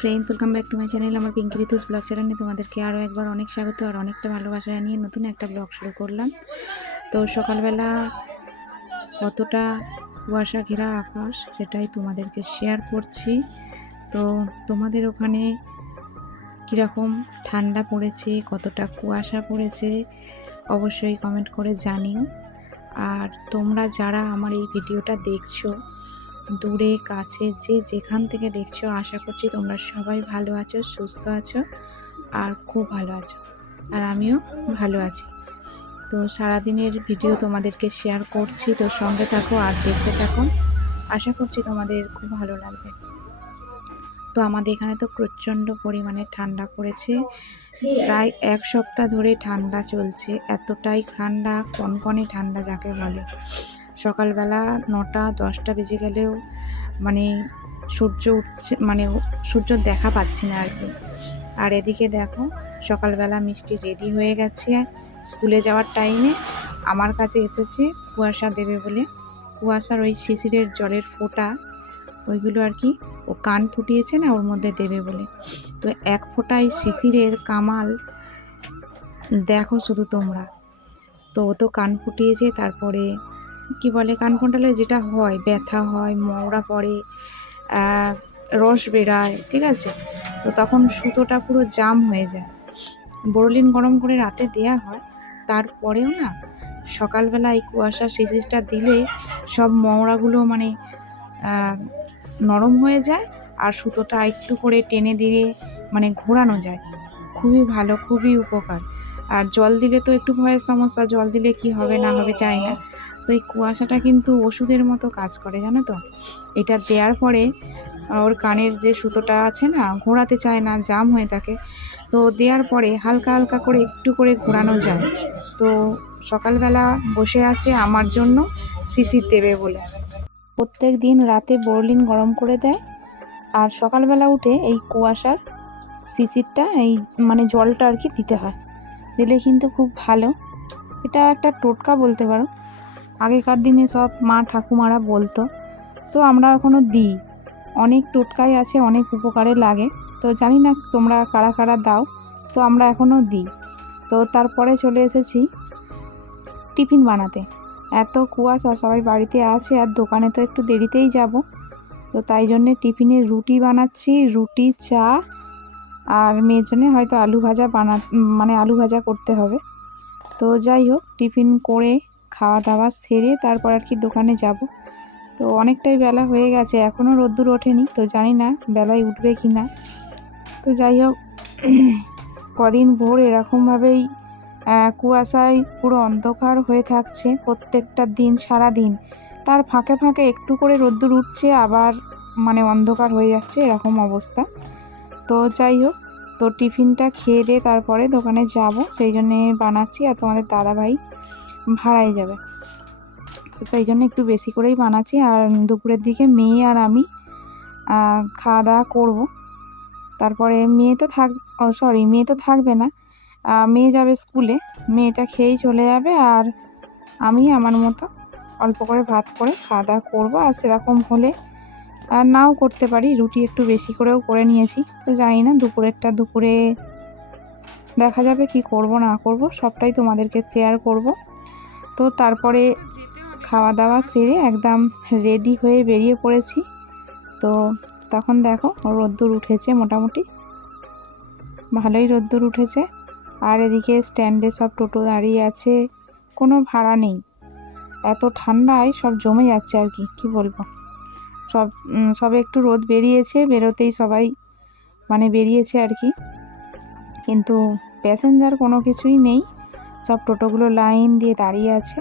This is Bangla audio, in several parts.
Friends, welcome back to my channel. আমার পিঙ্কি ঋতুস ব্লগ চ্যানেলে তোমাদেরকে আরও একবার অনেক স্বাগত আর অনেকটা ভালোবাসা জানিয়ে নতুন একটা ব্লগ শুরু করলাম। তো সকালবেলা কতটা কুয়াশা ঘেরা আকাশ সেটাই তোমাদেরকে শেয়ার করছি। তো তোমাদের ওখানে কীরকম ঠান্ডা পড়েছে, কতটা কুয়াশা পড়েছে অবশ্যই কমেন্ট করে জানিও। আর তোমরা যারা আমার এই ভিডিওটা দেখছো, দূরে কাছে যে যেখান থেকে দেখছো, আশা করছি তোমরা সবাই ভালো আছো, সুস্থ আছো আর খুব ভালো আছো। আর আমিও ভালো আছি। তো সারাদিনের ভিডিও তোমাদেরকে শেয়ার করছি, তো সঙ্গে থাকো আর দেখতে থাকো। আশা করছি তোমাদের খুব ভালো লাগবে। তো আমাদের এখানে তো প্রচণ্ড পরিমাণে ঠান্ডা পড়েছে, প্রায় এক সপ্তাহ ধরে ঠান্ডা চলছে। এতটাই ঠান্ডা, কনকনে ঠান্ডা যাকে বলে। সকালবেলা 9টা-10টা বেজে গেলেও মানে সূর্য উঠছে, মানে সূর্য দেখা পাচ্ছি না আর কি। আর এদিকে দেখো, সকালবেলা মিষ্টি রেডি হয়ে গেছে স্কুলে যাওয়ার টাইমে। আমার কাছে এসেছে কুয়াশা দেবে বলে। কুয়াশার ওই শিশিরের জলের ফোঁটা, ওইগুলো আর কি ও কান ফুটিয়েছে না, ওর মধ্যে দেবে বলে। তো এক ফোঁটায় শিশিরের কামাল দেখো শুধু তোমরা। তো ও তো কান ফুটিয়েছে, তারপরে কি বলে, কান ফোটালে যেটা হয়, ব্যথা হয়, মওড়া পড়ে, রস বেরায়, ঠিক আছে। তো তখন সুতোটা পুরো জাম হয়ে যায়। বোরোলিন গরম করে রাতে দেয়া হয়, তারপরেও না সকালবেলা এই কুয়াশা শিশিরটা দিলে সব মওড়াগুলো মানে নরম হয়ে যায়, আর সুতোটা একটু করে টেনে দিয়ে মানে ঘোরানো যায়। খুবই ভালো, খুবই উপকার। আর জল দিলে তো একটু ভয়ের সমস্যা, জল দিলে কি হবে না হবে জানি না। তো এই কুয়াশাটা কিন্তু ওষুধের মতো কাজ করে, জানো তো। এটা দেওয়ার পরে ওর কানের যে সুতোটা আছে না, ঘোরাতে চায় না, জাম হয়ে থাকে। তো দেওয়ার পরে হালকা হালকা করে একটু করে ঘোরানো যায়। তো সকালবেলা বসে আছে আমার জন্য শিশির দেবে বলে। প্রত্যেক দিন রাতে বোরোলিন গরম করে দেয়, আর সকালবেলা উঠে এই কুয়াশার শিশিরটা, এই মানে জলটা আর কি দিতে হয়। দিলে কিন্তু খুব ভালো। এটা একটা টোটকা বলতে পারো। আগেকার দিনে সব মা ঠাকুমারা বলতো, তো আমরা এখনও দিই। অনেক টোটকাই আছে, অনেক উপকারে লাগে। তো জানি না তোমরা কারা কারা দাও, তো আমরা এখনও দিই। তো তারপরে চলে এসেছি টিফিন বানাতে। এত কুয়াশা, সবাই বাড়িতে আছে আর দোকানে তো একটু দেরিতেই যাব। তো তাই জন্যে টিফিনে রুটি বানাচ্ছি, রুটি, চা, আর মেয়ের জন্যে হয়তো আলু ভাজা মানে আলু ভাজা করতে হবে। তো যাই হোক, টিফিন করে খাওয়া দাওয়া সেরে তারপর আর কি দোকানে যাব। তো অনেকটাই বেলা হয়ে গেছে, এখনও রোদ্দুর ওঠেনি, তো জানি না বেলায় উঠবে কি না। তো যাই হোক, কদিন ভোর এরকমভাবেই কুয়াশায় পুরো অন্ধকার হয়ে থাকছে প্রত্যেকটা দিন, সারা দিন। তার ফাঁকে ফাঁকে একটু করে রোদ্দুর উঠছে, আবার মানে অন্ধকার হয়ে যাচ্ছে, এরকম অবস্থা। তো যাই হোক, তো টিফিনটা খেয়ে দিয়ে তারপরে দোকানে যাব, সেই জন্যে বানাচ্ছি। আর তোমাদের দাদাভাই ভাড়ায় যাবে, তো সেই জন্য একটু বেশি করেই বানাচ্ছি। আর দুপুরের দিকে মেয়ে আর আমি খাওয়া দাওয়া করবো। তারপরে মেয়ে তো থাকবে না, মেয়ে যাবে স্কুলে। মেয়েটা খেয়েই চলে যাবে, আর আমি আমার মতো অল্প করে ভাত করে খাওয়া দাওয়া করবো। আর সেরকম হলে নাও করতে পারি, রুটি একটু বেশি করেও করে নিয়েছি। তো জানি না দুপুরেরটা দুপুরে দেখা যাবে কি করব না করব, সবটাই তোমাদেরকে শেয়ার করব। তো তারপরে খাওয়া দাওয়া সেরে একদম রেডি হয়ে বেরিয়ে পড়েছি। তো তখন দেখো রোদ্দুর উঠেছে, মোটামুটি ভালোই রোদ্দুর উঠেছে। আর এদিকে স্ট্যান্ডে সব টোটো দাঁড়িয়ে আছে, কোনো ভাড়া নেই। এত ঠান্ডায় সব জমে যাচ্ছে আর কি, কি বলবো। সবে একটু রোদ বেরিয়েছে, বেরোতেই সবাই মানে বেরিয়েছে আর কি, কিন্তু প্যাসেঞ্জার কোনো কিছুই নেই। সব টোটোগুলো লাইন দিয়ে দাঁড়িয়ে আছে,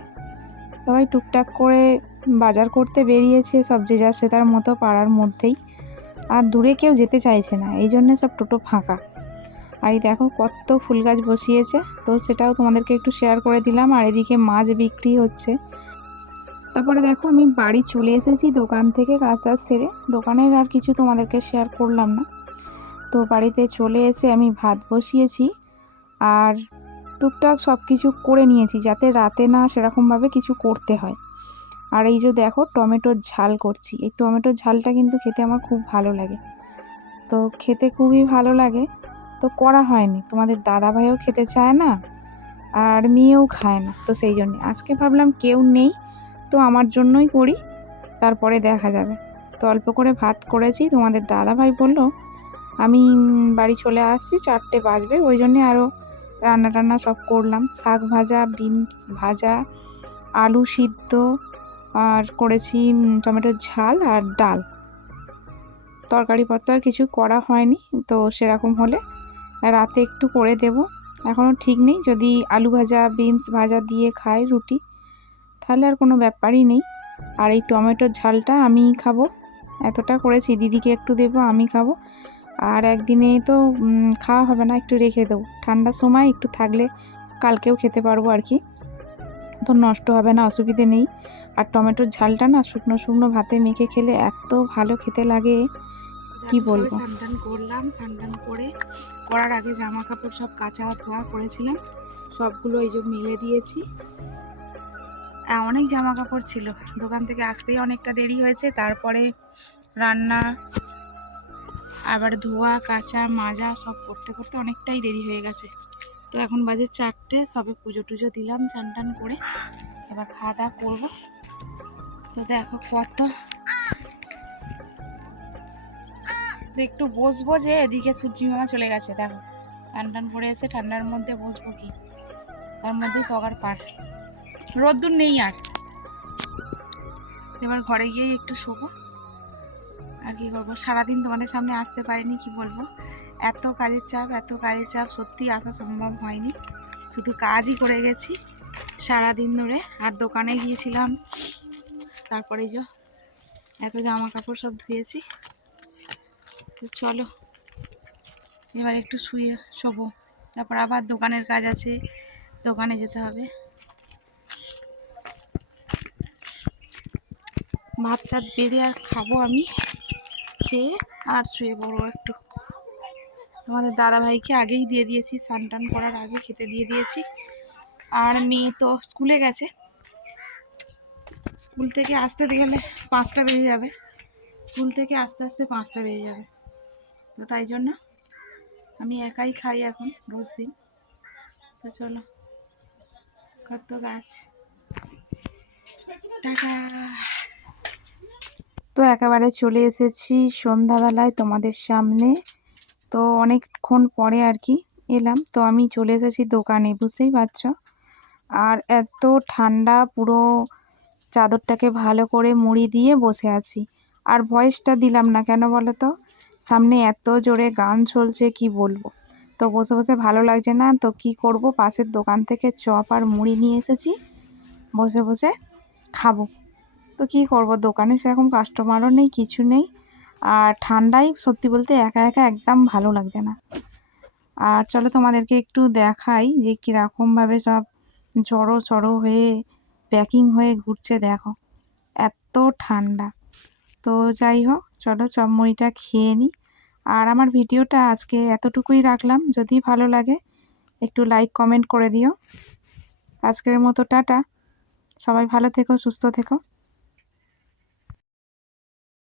সবাই টুকটাক করে বাজার করতে বেরিয়েছে, সব যে যার সে তার মতো পাড়ার মধ্যেই। আর দূরে কেউ যেতে চাইছে না, এই জন্যে সব টোটো ফাঁকা। আর এই দেখো কত ফুল গাছ বসিয়েছে, তো সেটাও তোমাদেরকে একটু শেয়ার করে দিলাম। আর এদিকে মাছ বিক্রি হচ্ছে। তারপরে দেখো আমি বাড়ি চলে এসেছি দোকান থেকে, কাজ টাজ সেরে। দোকানের আর কিছু তোমাদেরকে শেয়ার করলাম না। তো বাড়িতে চলে এসে আমি ভাত বসিয়েছি, আর টুকটাক সব কিছু করে নিয়েছি, যাতে রাতে না সেরকমভাবে কিছু করতে হয়। আর এই যে দেখো টমেটোর ঝাল করছি। এই টমেটোর ঝালটা কিন্তু খেতে আমার খুব ভালো লাগে। তো খেতে খুবই ভালো লাগে, তো করা হয়নি। তোমাদের দাদাভাইও খেতে চায় না আর মেয়েও খায় না, তো সেই জন্যে আজকে ভাবলাম কেউ নেই তো আমার জন্যই করি, তারপরে দেখা যাবে। তো অল্প করে ভাত করেছি। তোমাদের দাদাভাই বলল আমি বাড়ি চলে আসছি, 4টে বাজবে, ওই জন্যে আরও রান্না টান্না সব করলাম। শাক ভাজা, বিনস ভাজা, আলু সিদ্ধ, আর করেছি টমেটোর ঝাল আর ডাল। তরকারিপত্র আর কিছু করা হয়নি, তো সেরকম হলে রাতে একটু করে দেব। এখনও ঠিক নেই, যদি আলু ভাজা বিনস ভাজা দিয়ে খাই রুটি তাহলে আর কোনো ব্যাপারই নেই। আর এই টমেটোর ঝালটা আমিই খাবো, এতটা করেছি, দিদিকে একটু দেবো, আমি খাবো। আর একদিনে তো খাওয়া হবে না, একটু রেখে দেবো, ঠান্ডার সময় একটু থাকলে কালকেও খেতে পারবো আর কি, তো নষ্ট হবে না, অসুবিধে নেই। আর টমেটোর ঝালটা না শুকনো শুকনো ভাতে মেখে খেলে এত ভালো খেতে লাগে কি বলবো। স্নান করলাম, স্নান করার আগে জামা কাপড় সব কাচা ধোয়া করেছিলাম, সবগুলো এই যে মেলে দিয়েছি। অনেক জামা কাপড় ছিল, দোকান থেকে আসতেই অনেকটা দেরি হয়েছে, তারপরে রান্না, আবার ধোয়া কাচা মাজা সব করতে করতে অনেকটাই দেরি হয়ে গেছে। তো এখন বাজে 4টে, সবে পুজো টুজো দিলাম চান টান করে, এবার খাওয়া দাওয়া করবো। তো দেখো কত, একটু বসবো যে এদিকে সূর্যি মামা চলে গেছে, দেখো টান টান করে এসে ঠান্ডার মধ্যে বসবো কি, তার মধ্যেই পগার পার, রোদ্দুর নেই আর। এবার ঘরে গিয়ে একটু শোবো, আর কি করবো, সারাদিন তোমাদের সামনে আসতে পারিনি, কি বলবো, এত কাজের চাপ সত্যি আসা সম্ভব হয়নি, শুধু কাজই করে গেছি সারাদিন ধরে। আর দোকানে গিয়েছিলাম, তারপরে যে এত জামা কাপড় সব ধুয়েছি। তো চলো এবার একটু শুয়ে শোবো, তারপর আবার দোকানের কাজ আছে, দোকানে যেতে হবে। ভাত টাত বেড়ে আর খাবো আমি, খেয়ে আর শুয়ে পড়বো একটু। তোমাদের দাদাভাইকে আগেই দিয়ে দিয়েছি, স্নান টান করার আগে খেতে দিয়ে দিয়েছি। আর মেয়ে তো স্কুলে গেছে, স্কুল থেকে আসতে গেলে 5টা বেজে যাবে, স্কুল থেকে আস্তে আস্তে 5টা বেজে যাবে, তো তাই জন্য আমি একাই খাই এখন রোজ দিন। তো চলো, কত গাছ, টাটা। তো একেবারে চলে এসেছি সন্ধ্যাবেলায় তোমাদের সামনে, তো অনেকক্ষণ পরে আর কি এলাম। তো আমি চলে এসেছি দোকানে, বুঝতেই পারছো, আর এত ঠান্ডা, পুরো চাদরটাকে ভালো করে মুড়ি দিয়ে বসে আছি। আর ভয়েসটা দিলাম না কেন বলো তো, সামনে এত জোরে গান চলছে কি বলবো, তো বসে বসে ভালো লাগছে না, তো কি করব, পাশের দোকান থেকে চপ আর মুড়ি নিয়ে এসেছি, বসে বসে খাবো। তো কি করব, দোকানে সেরকম কাস্টমারও নেই, কিছু নেই, আর ঠান্ডায় সত্যি বলতে একা একা একদম ভালো লাগছে না। আর চলো তোমাদেরকে একটু দেখাই যে কীরকমভাবে সব জড়ো সড়ো হয়ে প্যাকিং হয়ে ঘুরছে, দেখো এত ঠান্ডা। তো যাই হোক, চলো চপ মুড়িটা খেয়ে নিই। আর আমার ভিডিওটা আজকে এতটুকুই রাখলাম, যদি ভালো লাগে একটু লাইক কমেন্ট করে দিও। আজকের মতো টাটা, সবাই ভালো থেকো, সুস্থ থেকো।